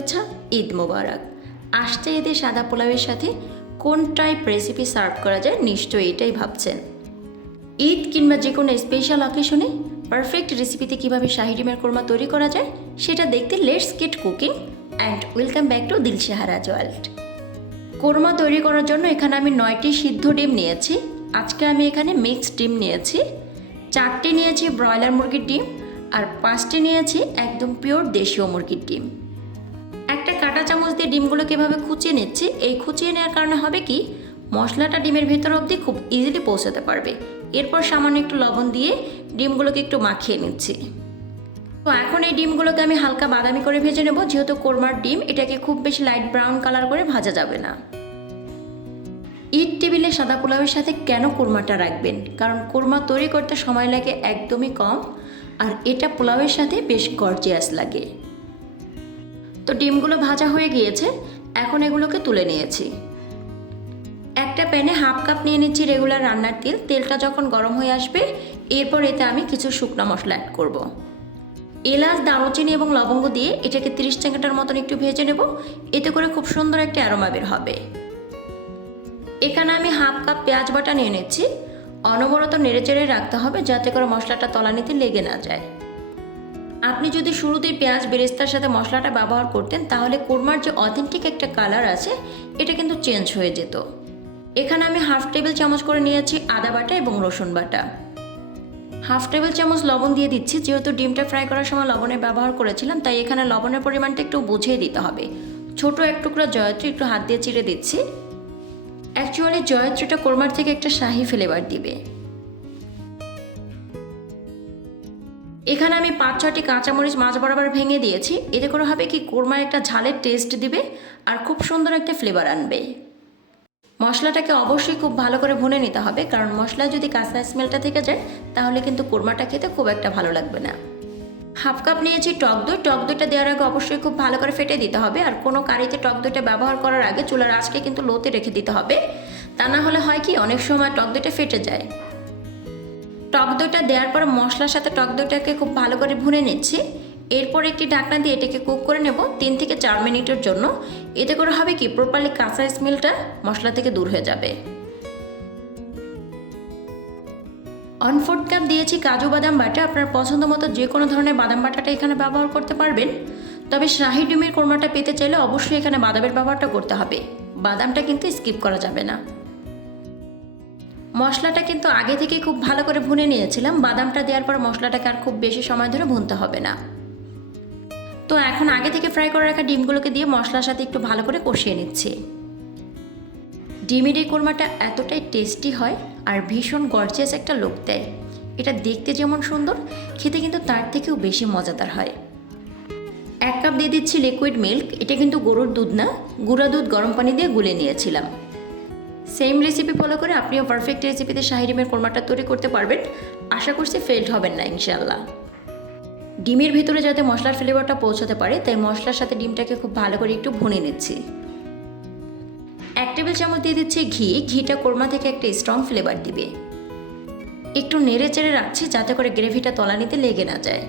শুভেচ্ছা, ঈদ মোবারক। আসছে ঈদে সাদা পোলাওয়ের সাথে কোন টাইপ রেসিপি সার্ভ করা যায় নিশ্চয়ই এটাই ভাবছেন। ঈদ কিংবা যে কোনো স্পেশাল অকেশনে পারফেক্ট রেসিপিতে কীভাবে শাহি ডিমের কোরমা তৈরি করা যায় সেটা দেখতে let's get cooking and welcome back to Dilshahara world korma তৈরি করার জন্য এখানে আমি নয়টি সিদ্ধ ডিম নিয়েছি। আজকে আমি এখানে মিক্সড ডিম নিয়েছি। চারটি নিয়েছি ব্রয়লার মুরগির ডিম আর পাঁচটি নিয়েছি একদম পিওর দেশীয় মুরগির ডিম। দিয়ে ডিমগুলোকে এভাবে খুঁচিয়ে নিচ্ছি? এই খুঁচিয়ে নেওয়ার কারণে হবে কি? মশলাটা ডিমের ভেতর অবধি খুব ইজিলি পৌঁছাতে পারবে। এরপর সামান্য একটু লবণ দিয়ে ডিমগুলোকে একটু মাখিয়ে নিচ্ছি। তো এখন এই ডিমগুলোকে আমি হালকা বাদামি করে ভেজে নেব। যেহেতু কোরমার ডিম, এটাকে খুব বেশি লাইট ব্রাউন কালার করে ভাজা যাবে না। ঈদ টেবিলে সাদা পোলাওয়ের সাথে কেন কোরমাটা রাখবেন? কারণ কোরমা তৈরি করতে সময় লাগে একদমই কম। আর এটা পোলাওয়ের সাথে বেশ গর্জিয়াস লাগে। তো ডিমগুলো ভাজা হয়ে গিয়েছে, এখন এগুলোকে তুলে নিয়েছি। একটা প্যানে হাফ কাপ নিয়ে নিচ্ছি রেগুলার রান্নার তেল, তেলটা যখন গরম হয়ে আসবে, এরপর এতে আমি কিছু শুকনো মশলা অ্যাড করব। এলাচ, দারুচিনি এবং লবঙ্গ দিয়ে এটাকে তিরিশ সেকেন্ডের মতন একটু ভেজে নেব, এতে করে খুব সুন্দর একটা অ্যারোমা বের হবে। এখানে আমি হাফ কাপ পেঁয়াজ বাটা নিয়ে নিচ্ছি, অনবরত নেড়েচেড়ে রাখতে হবে যাতে করে মশলাটা তলানিতে লেগে না যায়। আপনি যদি শুরুতেই পেঁয়াজ, বেরেস্তার সাথে মশলাটা ব্যবহার করতেন, তাহলে কোরমার যে অথেন্টিক একটা কালার আছে, এটা কিন্তু চেঞ্জ হয়ে যেত। এখানে আমি হাফ টেবিল চামচ করে নিয়েছি আদা বাটা এবং রসুন বাটা। হাফ টেবিল চামচ লবণ দিয়ে দিচ্ছি, যেহেতু ডিমটা ফ্রাই করার সময় লবণের ব্যবহার করেছিলাম, তাই এখানে লবণের পরিমাণটা একটু বুঝিয়ে দিতে হবে। ছোট এক টুকরো জয়ত্রী একটু হাত দিয়ে চিড়ে দিচ্ছি। অ্যাকচুয়ালি জয়ত্রীটা কোরমার থেকে একটা শাহি ফ্লেভার দিবে। এখানে আমি পাঁচ ছটি কাঁচামরিচ মাছ বরাবর ভেঙে দিয়েছি। এতে করে হবে কি কোরমার একটা ঝালের টেস্ট দিবে আর খুব সুন্দর একটা ফ্লেভার আনবে। মশলাটাকে অবশ্যই খুব ভালো করে ভুনে নিতে হবে, কারণ মশলা যদি কাঁচা স্মেলটা থেকে যায়, তাহলে কিন্তু কোরমাটা খেতে খুব একটা ভালো লাগবে না। হাফ কাপ নিয়েছি টক দই। টক দইটা দেওয়ার আগে অবশ্যই খুব ভালো করে ফেটে দিতে হবে আর কোনো কারিতে টক দইটা ব্যবহার করার আগে চুলার আঁচকে কিন্তু লোতে রেখে দিতে হবে। তা না হলে হয় কি, অনেক সময় টক দইটা ফেটে যায়। টক দইটা দেওয়ার পর মশলার সাথে টক দইটাকে খুব ভালো করে ভুনে নিচ্ছি। এরপর একটি ঢাকনা দিয়ে এটাকে কুক করে নেব তিন থেকে চার মিনিটের জন্য। এতে করে হবে কি প্রপারলি কাঁচা স্মেলটা মশলা থেকে দূর হয়ে যাবে। অন ফোর্থ কাপ দিয়েছি কাজু বাদাম বাটা। আপনার পছন্দ মতো যে কোনো ধরনের বাদাম বাটাটা এখানে ব্যবহার করতে পারবেন। তবে শাহি ডিমের কোরমাটা পেতে চাইলে অবশ্যই এখানে বাদামের ব্যবহারটা করতে হবে। বাদামটা কিন্তু স্কিপ করা যাবে না। মশলাটা কিন্তু আগে থেকে খুব ভালো করে ভুনে নিয়েছিলাম। বাদামটা দেওয়ার পর মশলাটাকে আর খুব বেশি সময় ধরে ভুনতে হবে না। তো এখন আগে থেকে ফ্রাই করে রাখা ডিমগুলোকে দিয়ে মশলার সাথে একটু ভালো করে কষিয়ে নিচ্ছি। ডিমের এই কোরমাটা এতটাই টেস্টি হয় আর ভীষণ গর্জিয়াস একটা লোক দেয়। এটা দেখতে যেমন সুন্দর, খেতে কিন্তু তার থেকেও বেশি মজাদার হয়। এক কাপ দিয়ে দিচ্ছি লিকুইড মিল্ক এটা কিন্তু গরুর দুধ না, গুঁড়া দুধ গরম পানি দিয়ে গুলে নিয়েছিলাম। সেম রেসিপি ফলো করে আপনিও পারফেক্ট রেসিপিতে শাহি ডিমের কোরমাটা তৈরি করতে পারবেন। আশা করছি ফেল্ড হবেন না ইনশাল্লাহ ডিমের ভিতরে যাতে মশলার ফ্লেভারটা পৌঁছাতে পারে, তাই মশলার সাথে ডিমটাকে খুব ভালো করে একটু ভুনে নিচ্ছি। এক টেবিল চামচ দিয়ে দিচ্ছি ঘি। ঘিটা কোরমা থেকে একটা স্ট্রং ফ্লেভার দিবে। একটু নেড়ে চেড়ে রাখছি যাতে করে গ্রেভিটা তলানিতে লেগে না যায়।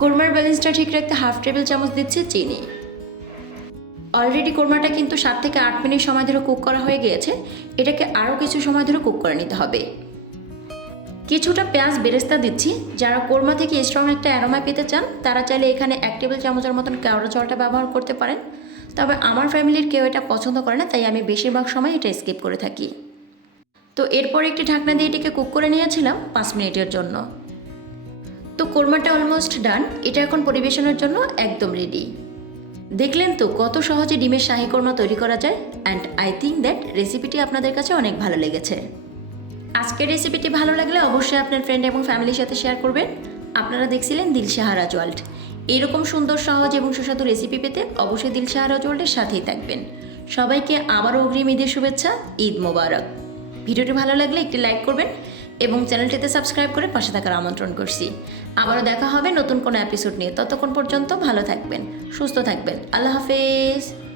কোরমার ব্যালেন্সটা ঠিক রাখতে হাফ টেবিল চামচ দিচ্ছে চিনি। অলরেডি কোরমাটা কিন্তু সাত থেকে আট মিনিট সময় ধরে কুক করা হয়ে গিয়েছে। এটাকে আরও কিছু সময় ধরে কুক করে নিতে হবে। কিছুটা পেঁয়াজ বেরেস্তা দিচ্ছি। যারা কোরমা থেকে স্ট্রং একটা অ্যারোমা পেতে চান, তারা চাইলে এখানে এক টেবিল চামচের মতন কেওড়া জলটা ব্যবহার করতে পারেন। তবে আমার ফ্যামিলির কেউ এটা পছন্দ করে না, তাই আমি বেশিরভাগ সময় এটা স্কিপ করে থাকি। তো এরপর একটি ঢাকনা দিয়ে এটিকে কুক করে নিয়েছিলাম পাঁচ মিনিটের জন্য। তো কোরমাটা অলমোস্ট ডান এটা এখন পরিবেশনের জন্য একদম রেডি দেখলেন তো কত সহজে ডিমের শাহি কোরমা তৈরি করা যায়? অ্যান্ড আই থিঙ্ক দ্যাট রেসিপিটি আপনাদের কাছে অনেক ভালো লেগেছে। আজকের রেসিপিটি ভালো লাগলে অবশ্যই আপনার ফ্রেন্ড এবং ফ্যামিলির সাথে শেয়ার করবেন। আপনারা দেখছিলেন দিলশাহারাজ ওয়ার্ল্ড এরকম সুন্দর, সহজ এবং সুস্বাদু রেসিপি পেতে অবশ্যই দিলশাহারাজ ওয়ার্ল্ডের সাথেই থাকবেন। সবাইকে আবারও অগ্রিম ঈদের শুভেচ্ছা, ঈদ মোবারক। ভিডিওটি ভালো লাগলে একটি লাইক করবেন। এবং চ্যানেলটিতে সাবস্ক্রাইব করে পাশে থাকার আমন্ত্রণ করছি। আবারও দেখা হবে নতুন কোনো এপিসোড নিয়ে। ততক্ষণ পর্যন্ত ভালো থাকবেন, সুস্থ থাকবেন। আল্লাহ হাফেজ।